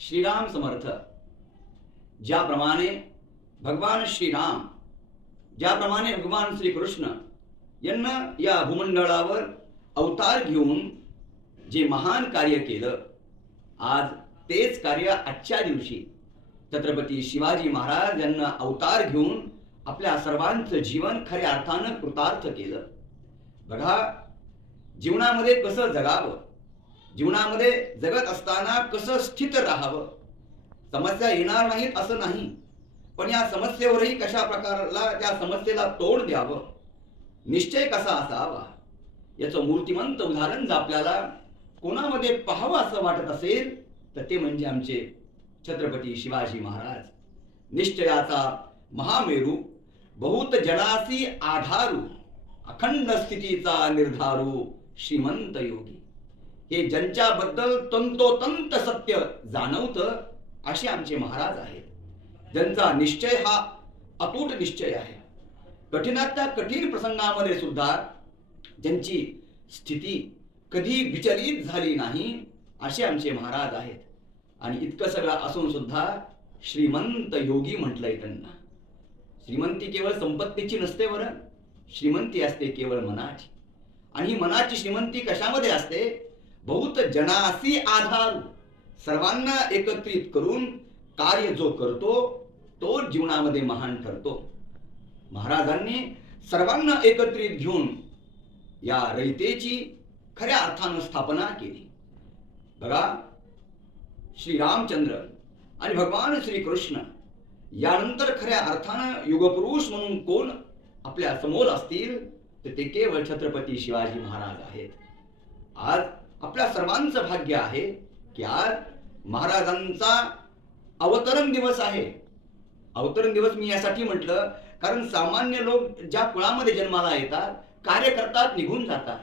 श्रीराम समर्थ. ज्याप्रमाणे भगवान श्रीराम, ज्याप्रमाणे भगवान श्रीकृष्ण यांना या भूमंडळावर अवतार घेऊन जे महान कार्य केलं, आज तेच कार्य आजच्या दिवशी छत्रपती शिवाजी महाराज यांना अवतार घेऊन आपल्या सर्वांचं जीवन खऱ्या अर्थानं कृतार्थ केलं. बघा, जीवनामध्ये कसं जगावं, जीवनामध्ये जगत असताना कसं स्थित राहावं. समस्या येणार नाहीत असं नाही, पण या समस्येवरही कशा प्रकारला त्या समस्येला तोंड द्यावं, निश्चय कसा असावा, याचं मूर्तिमंत उदाहरण जर आपल्याला कोणामध्ये पाहावं असं वाटत असेल तर ते म्हणजे आमचे छत्रपती शिवाजी महाराज. निश्चयाचा महामेरू, बहुत जनासी आधारू, अखंड स्थितीचा निर्धारू, श्रीमंत योगी. हे ज्यांच्याबद्दल तंतोतंत सत्य जाणवतं असे आमचे महाराज आहेत. ज्यांचा निश्चय हा अतूट निश्चय आहे. कठीणातल्या कठीण प्रसंगामध्ये सुद्धा ज्यांची स्थिती कधी विचलित झाली नाही असे आमचे महाराज आहेत. आणि इतकं सगळं असून सुद्धा श्रीमंत योगी म्हटलंय त्यांना. श्रीमंती केवळ संपत्तीची नसते बरं, श्रीमंती असते केवळ मनाची. आणि ही मनाची श्रीमंती कशामध्ये असते? बहुत जनासी आधार, सर्वांना एकत्रित करून कार्य जो करतो तो जीवनामध्ये महान ठरतो. महाराजांनी सर्वांना एकत्रित घेऊन या रयतेची खऱ्या अर्थानं स्थापना केली. बघा, श्री रामचंद्र आणि भगवान श्रीकृष्ण यानंतर खऱ्या अर्थानं युगपुरुष म्हणून कोण आपल्या समोर असतील तर ते केवळ छत्रपती शिवाजी महाराज आहेत. आज आपल्या सर्वांचं भाग्य आहे की आज महाराजांचा अवतरण दिवस आहे. अवतरण दिवस मी यासाठी म्हटलं कारण सामान्य लोक ज्या कुळामध्ये जन्माला येतात, कार्य करतात, निघून जातात,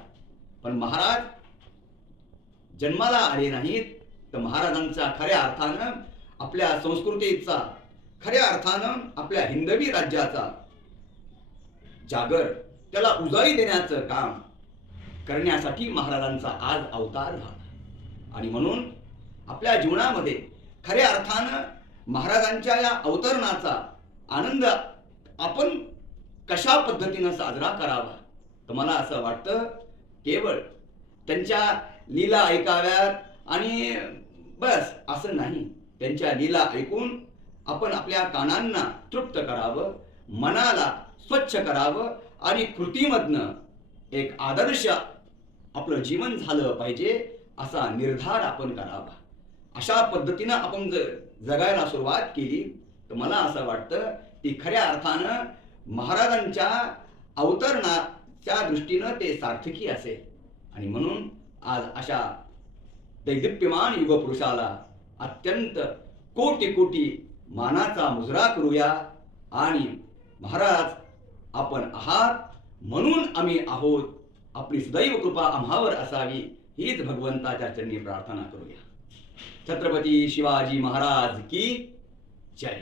पण महाराज जन्माला आले नाहीत तर महाराजांचा खऱ्या अर्थानं आपल्या संस्कृतीचा, खऱ्या अर्थानं आपल्या हिंदवी राज्याचा जागर, त्याला उजाळी देण्याचं काम करण्यासाठी महाराजांचा आज अवतार झाला. आणि म्हणून आपल्या जीवनामध्ये खऱ्या अर्थानं महाराजांच्या या अवतरणाचा आनंद आपण कशा पद्धतीनं साजरा करावा, तर मला असं वाटतं केवळ त्यांच्या लीला ऐकाव्यात आणि बस असं नाही. त्यांच्या लीला ऐकून आपण आपल्या कानांना तृप्त करावं, मनाला स्वच्छ करावं आणि कृतीमधनं एक आदर्श आपलं जीवन झालं पाहिजे असा निर्धार आपण करावा. अशा पद्धतीनं आपण जगायला सुरुवात केली तर मला असं वाटतं की खऱ्या अर्थानं महाराजांच्या अवतरणाच्या दृष्टीनं ते सार्थकी असेल. आणि म्हणून आज अशा दैदिप्यमान युगपुरुषाला अत्यंत कोटी कोटी मानाचा मुजरा करूया. आणि महाराज आपण आहात म्हणून आम्ही आहोत, आपली सदैव कृपा आम्हावर असावी हीच भगवंताच्या चरणी प्रार्थना करूया. छत्रपती शिवाजी महाराज की जय.